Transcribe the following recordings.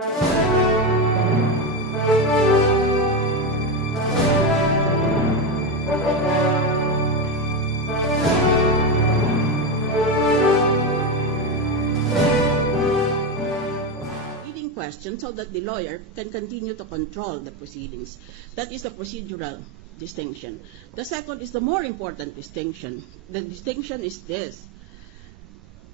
Question so that the lawyer can continue to control the proceedings. That is the procedural distinction. The second is the more important distinction. The distinction is this.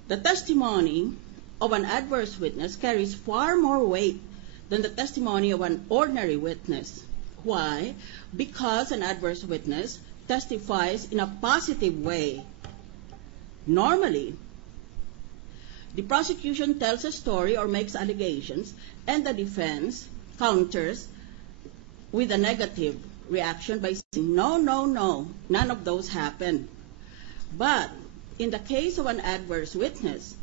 The testimony of an adverse witness carries far more weight than the testimony of an ordinary witness. Why? Because an adverse witness testifies in a positive way. Normally, the prosecution tells a story or makes allegations, and the defense counters with a negative reaction by saying, no, no, no, none of those happened. But in the case of an adverse witness,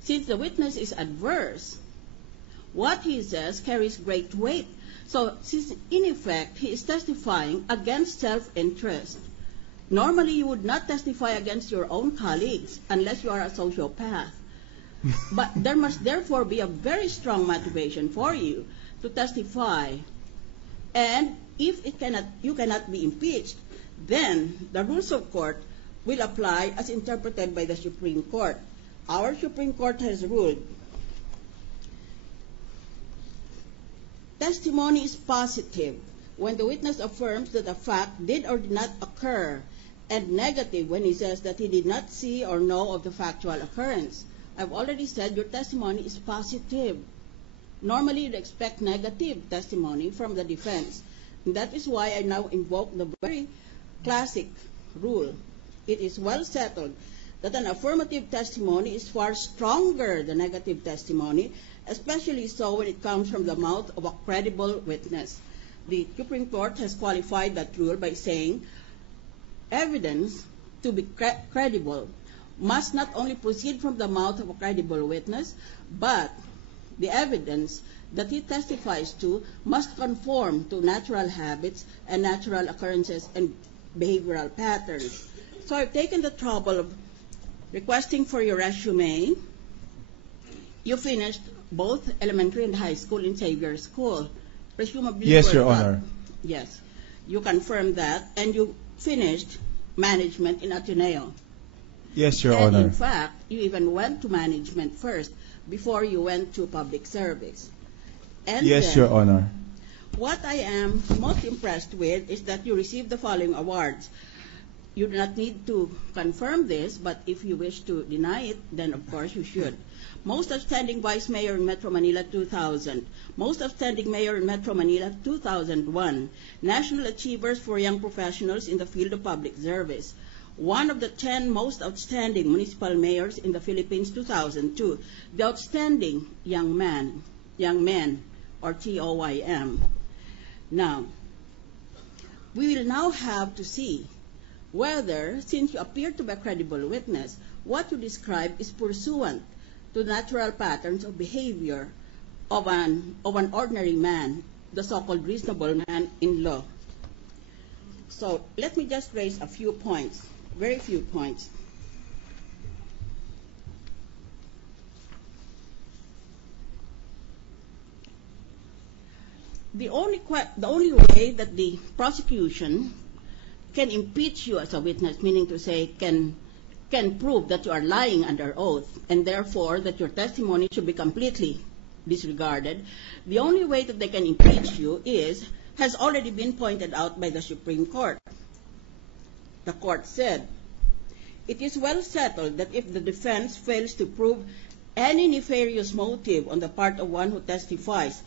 since the witness is adverse, what he says carries great weight. So since in effect he is testifying against self-interest, normally you would not testify against your own colleagues unless you are a sociopath. But there must therefore be a very strong motivation for you to testify. And if you cannot be impeached, then the rules of court will apply as interpreted by the Supreme Court. Our Supreme Court has ruled testimony is positive when the witness affirms that a fact did or did not occur, and negative when he says that he did not see or know of the factual occurrence. I've already said your testimony is positive. Normally, you'd expect negative testimony from the defense. And that is why I now invoke the very classic rule. It is well settled that an affirmative testimony is far stronger than negative testimony, especially so when it comes from the mouth of a credible witness. The Supreme Court has qualified that rule by saying evidence to be credible must not only proceed from the mouth of a credible witness, but the evidence that he testifies to must conform to natural habits and natural occurrences and behavioral patterns. So I've taken the trouble of requesting for your resume. You finished both elementary and high school in Xavier School. Presumably, yes, Your Honor. Yes, you confirmed that, and you finished management in Ateneo. Yes, Your And Honor. in fact, you even went to management first before you went to public service. And yes, then, Your Honor. what I am most impressed with is that you received the following awards. You do not need to confirm this, but if you wish to deny it, then of course you should. Most Outstanding Vice Mayor in Metro Manila 2000. Most Outstanding Mayor in Metro Manila 2001. National Achievers for Young Professionals in the Field of Public Service. One of the 10 most outstanding municipal mayors in the Philippines 2002. The Outstanding Young Men, or TOYM. Now, we will now have to see whether, since you appear to be a credible witness, what you describe is pursuant to natural patterns of behavior of an ordinary man, the so-called reasonable man in law. So let me just raise a few points, very few points. The only way that the prosecution can impeach you as a witness, meaning to say can prove that you are lying under oath, and therefore that your testimony should be completely disregarded, the only way that they can impeach you has already been pointed out by the Supreme Court. The court said, it is well settled that if the defense fails to prove any nefarious motive on the part of one who testifies,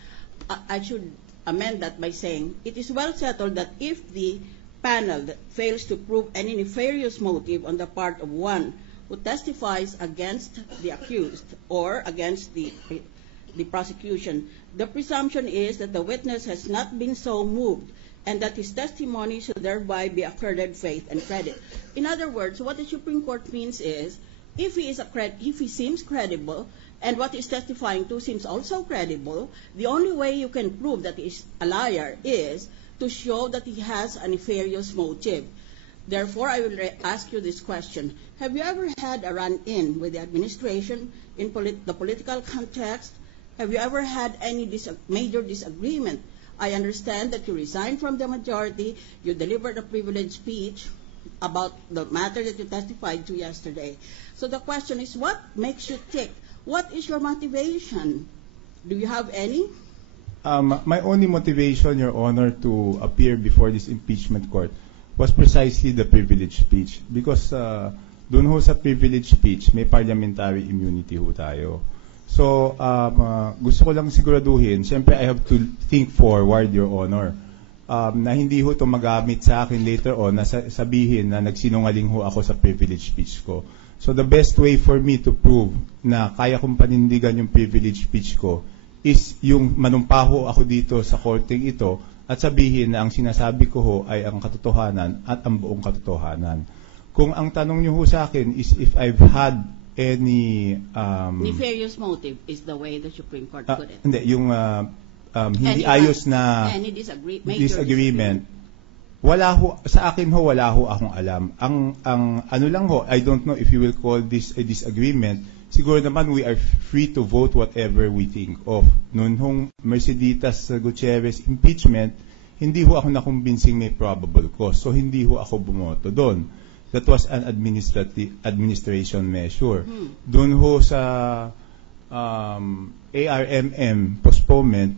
I should amend that by saying, it is well settled that if the panel that fails to prove any nefarious motive on the part of one who testifies against the accused or against the prosecution, the presumption is that the witness has not been so moved and that his testimony should thereby be accorded faith and credit. In other words, what the Supreme Court means is, if he seems credible and what he's testifying to seems also credible, the only way you can prove that he's a liar is to show that he has a nefarious motive. Therefore, I will ask you this question. Have you ever had a run-in with the administration in the political context Have you ever had any major disagreement? I understand that you resigned from the majority, you delivered a privileged speech about the matter that you testified to yesterday. So the question is, what makes you tick? What is your motivation? Do you have any? My only motivation, Your Honor, to appear before this impeachment court was precisely the privilege speech. Because doon ho sa privilege speech, may parliamentary immunity ho tayo. So, gusto ko lang siguraduhin, siyempre I have to think forward, Your Honor, na hindi ho ito magamit sa akin later on na sabihin na nagsinungaling ho ako sa privilege speech ko. So the best way for me to prove na kaya kong panindigan yung privilege speech ko is yung manumpaho ako dito sa korteng ito at sabihin na ang sinasabi ko ho ay ang katotohanan at ang buong katotohanan. Kung ang tanong niyo ho sa akin is if I've had any nefarious motive is the way the Supreme Court put it. Hindi, yung hindi ayos na any disagreement. Wala ho, sa akin ho, wala ho akong alam. Ang ano lang ho, I don't know if you will call this a disagreement. Siguro naman we are free to vote whatever we think of. Noon hong Merceditas Gutierrez impeachment, hindi ho ako nakumbinsing may probable cause. So hindi ho ako bumoto doon. That was an administration measure. Doon ho sa ARMM postponement,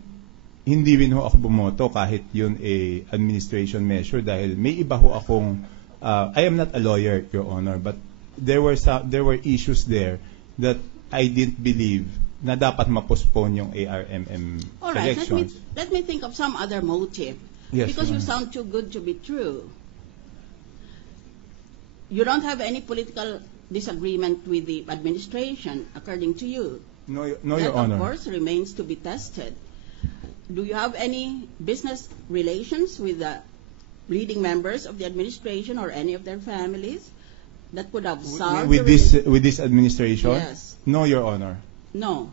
hindi rin ho ako bumoto kahit yun a administration measure dahil may iba ho akong I am not a lawyer, Your Honor, but there were issues there that I didn't believe na dapat ma-postpone yung ARMM elections. Let me think of some other motive. Yes, because you sound too good to be true. You don't have any political disagreement with the administration, according to you. No, Your That, Honor. of course, remains to be tested. Do you have any business relations with the leading members of the administration or any of their families that could have solved with this administration? Yes. No, Your Honor. No.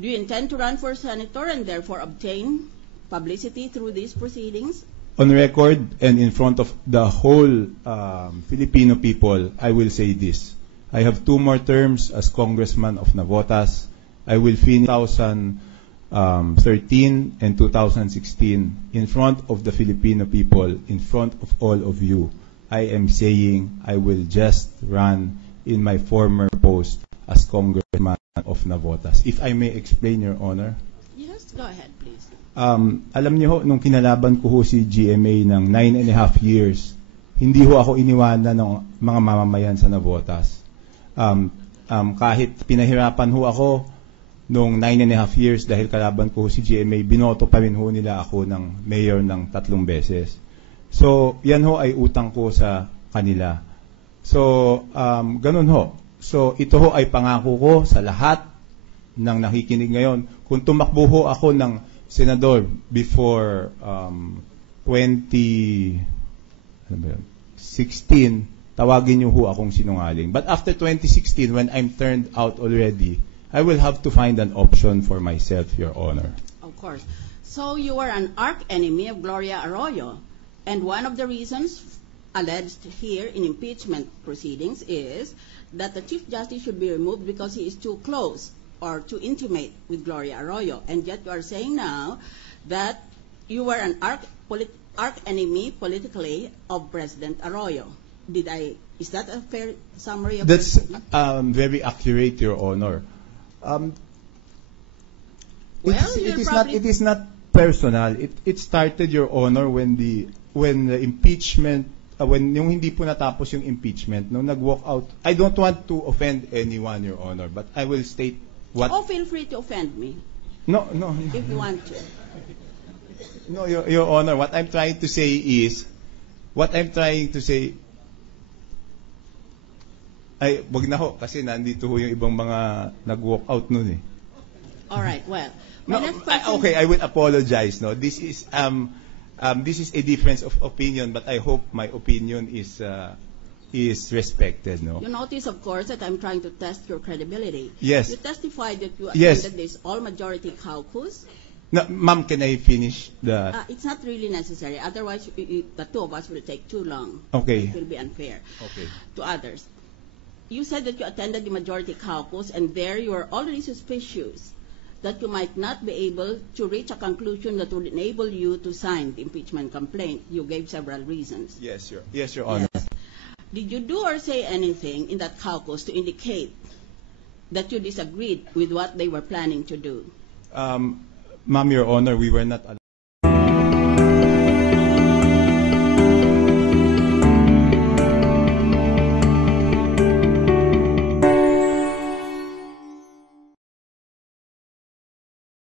Do you intend to run for senator and therefore obtain publicity through these proceedings? On record and in front of the whole Filipino people, I will say this. I have 2 more terms as Congressman of Navotas. I will finish 2013 and 2016 in front of the Filipino people, in front of all of you. I am saying I will just run in my former post as Congressman of Navotas. If I may explain, Your Honor. Yes, go ahead, please. Alam niyo ho, nung kinalaban ko ho si GMA ng 9.5 years, hindi ho ako iniwanan ng mga mamamayan sa Navotas. Kahit pinahirapan ho ako nung 9.5 years dahil kalaban ko ho si GMA, binoto pa rin ho nila ako ng mayor ng 3 beses. So, yan ho ay utang ko sa kanila. So, ganun ho. So, ito ho ay pangako ko sa lahat ng nakikinig ngayon. Kung tumakbo ho ako ng senador before 2016, tawagin niyo ho akong sinungaling. But after 2016, when I'm turned out already, I will have to find an option for myself, Your Honor. Of course. So you are an arch-enemy of Gloria Arroyo. And one of the reasons alleged here in impeachment proceedings is that the Chief Justice should be removed because he is too close or too intimate with Gloria Arroyo. And yet you are saying now that you were an arch-enemy politically of President Arroyo. Is that a fair summary of That's very accurate, Your Honor. It is not personal. It started, Your Honor, when the impeachment, when yung hindi po natapos yung impeachment, nung nag-walk out. I don't want to offend anyone, Your Honor, but I will state what. Oh, feel free to offend me. No. If you want to. No, Your Honor, what I'm trying to say. Ay, wag na ho, kasi nandito ho yung ibang mga nag-walk out nun eh. All right, well. Next question. Okay, I will apologize. No, this is a difference of opinion, but I hope my opinion is respected. No. You notice, of course, that I'm trying to test your credibility. Yes. You testified that you attended this all-majority caucus. No, ma'am, can I finish the? It's not really necessary. Otherwise, the two of us will take too long. Okay. It will be unfair. Okay. To others. You said that you attended the majority caucus, and there you were already suspicious that you might not be able to reach a conclusion that would enable you to sign the impeachment complaint. You gave several reasons. Yes, Your Honor. Yes. Did you do or say anything in that caucus to indicate that you disagreed with what they were planning to do? Ma'am, Your Honor, we were not